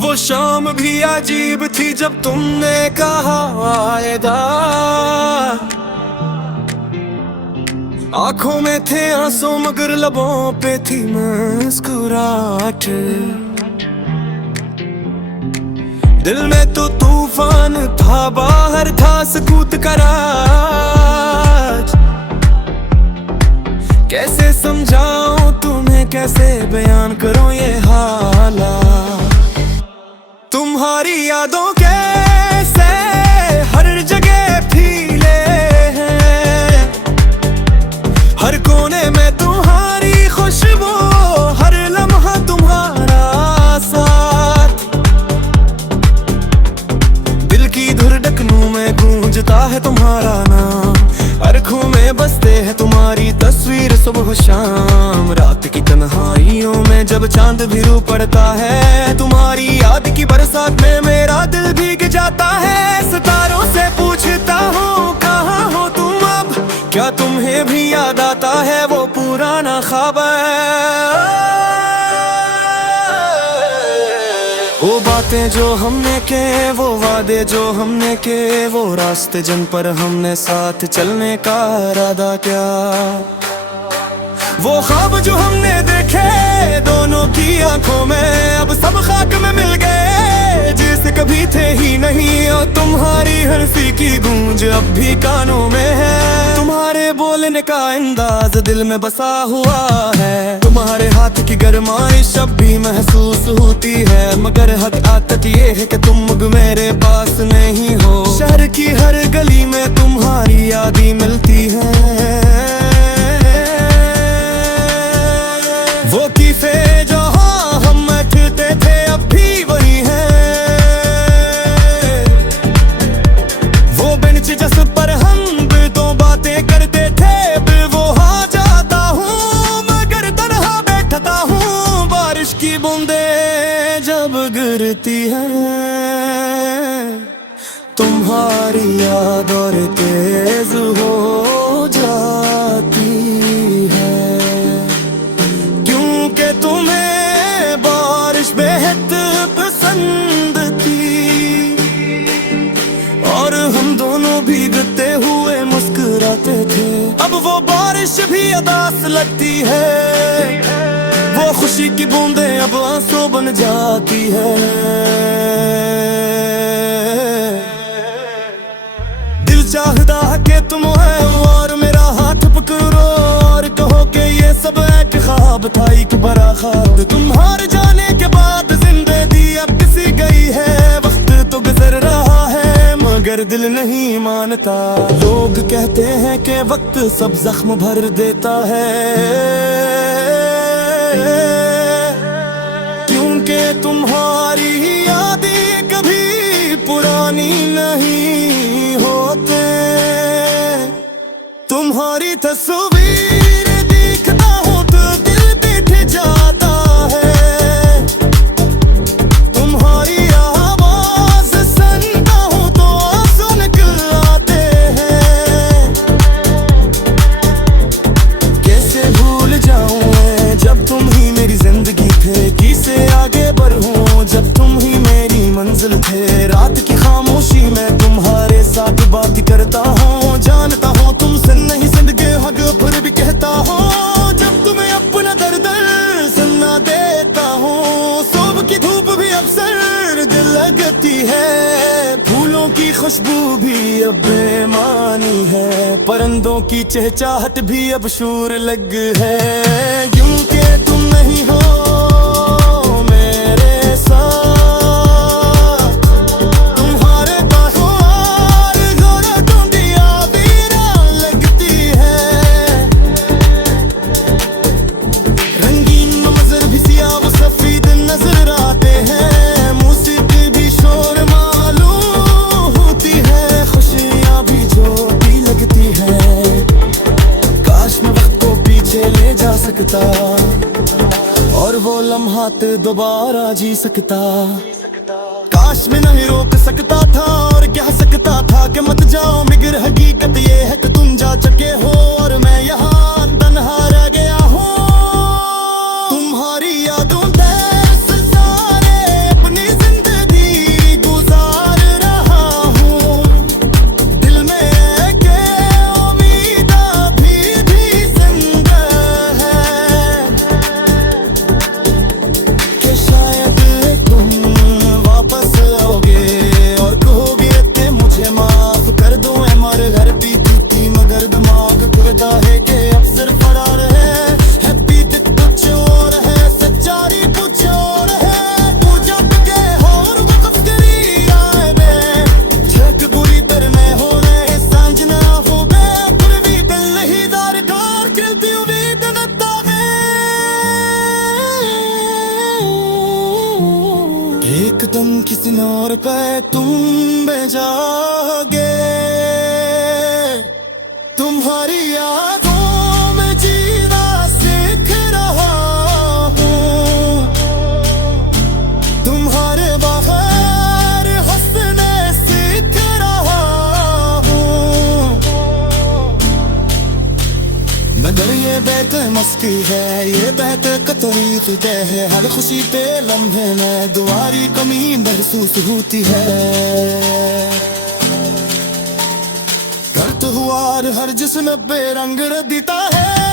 वो शाम भी अजीब थी जब तुमने कहा वायदा। आंखों में थे आंसू मगर लबों पे थी मुस्कुराहट। दिल में तो तूफान था, बाहर था सकूत का राज। कैसे समझाऊं तुम्हें, कैसे बयान करूं ये हालात। तुम्हारी यादों के से हर जगह फीले हैं, हर कोने में तुम्हारी खुशबू, हर लम्हा तुम्हारा साथ। दिल की धुरधकनों में गूंजता है तुम्हारा नाम, आँखों में बसते हैं तुम्हारी तस्वीर सुबह शाम। रात की तन्हाइयों में जब चांद भी रू पड़ता है, तुम्हारी याद की बरसात में मेरा दिल भीग जाता है। सितारों से पूछता हूँ कहाँ हो तुम अब, क्या तुम्हें भी याद आता है वो पुराना ख्वाब। वो बातें जो हमने के, वो वादे जो हमने के, वो रास्ते जिन पर हमने साथ चलने का इरादा किया। वो ख्वाब जो हमने देखे दोनों की आंखों में, अब सब खाक में मिल गए जैसे कभी थे ही नहीं। और तुम्हारी हर फीकी गूंज अब भी कानों में है, तुम्हारे बोलने का अंदाज दिल में बसा हुआ है। तुम्हारे हाथ की गरमाइश अब भी महसूस होती है, मगर हकीकत ये है कि तुम अब मेरे पास नहीं हो। शहर की हर गली में तुम्हारी यादें मिलती है, वो कीफे जहाँ हम बैठते थे अब भी वही है। वो बेंच जिस पर हम तो बातें करते थे, फिर वो हाँ जाता हूँ मगर तन्हा बैठता हूँ। बारिश की बूंदें जब गिरती है, तुम्हारी याद और तेज हो जाती है, क्योंकि तुम्हें बारिश बेहद पसंद थी। और हम दोनों भीगते हुए मुस्कुराते थे, अब वो बारिश भी उदास लगती है। वो खुशी की बूंदें अब आंसू बन जाती है। दिल चाहता है कि तुम है और मेरा हाथ पकड़ो और कहो कि ये सब एक ख्वाब था, एक बड़ा ख्वाब। तुम हार जाने के बाद जिंदगी अब किसी गई है, वक्त तो गुजर रहा है मगर दिल नहीं मानता। लोग कहते हैं कि वक्त सब जख्म भर देता है, क्योंकि तुम्हारी यादें कभी पुरानी नहीं होते। तुम्हारी तस्वीर देखता हूँ तो दिल बैठ जाता है, तुम्हारी आवाज सुनता हूँ तो आंसू निकल आते हैं। कैसे भूल जाऊं मैं जब तुम ही मेरी जिंदगी थे, किसे आगे बढ़ूं जब तुम ही मेरी मंजिल थे। रात की खामोशी में तुम्हारे साथ बात करता हूँ, जानता हूँ तुमसे नहीं जिंदगी हक फिर भी कहता हूँ। जब तुम्हें अपना दर्द सुनना देता हूँ, सुबह की धूप भी अक्सर दिल लगती है। फूलों की खुशबू भी अब बेमानी है, परिंदों की चहचहाट भी अब शोर लग है, क्योंकि तुम नहीं हो मेरे साथ। तुम्हारे बाहर गोरों की आबीरा लगती है, रंगीन मंजर भी सियाह वो सफेद नजर आते हैं। मौसीकी भी शोर मालूम होती है, खुशियाँ भी छोटी लगती है। काश मैं वक्त को पीछे ले जा सकता और वो लम्हात दोबारा जी सकता। काश मैं नहीं रोक सकता था और कह सकता था कि मत जाओ, मगर हकीकत ये है कि तुम जा चुके हो और मैं यहाँ तन्हा रह गया हूँ। तुम्हारी यादों दर्द सारे अपनी जिंदगी अलविदा है कि अब सिर्फ फरार है बीत कुछ और है सच्चाई कुछ और है तू जब के और वक़्त करी आए में छक बुरी तर में होने सांझ ना हो गए फिर भी दिल नहीं दार कार गिरती उम्मीद न तावे एकदम किसी और पे तुम बेजागे तुम्हारी यादों में जीना सीख रहा हूँ तुम्हारे बगैर हंसने सीख रहा हूँ मगर ये बैत मस्ती है ये बैत कतरी खुदे है हर खुशी पे लम्हे में दुआरी कमी महसूस होती है दर्द हुआ हर जिस्म बेरंग देता है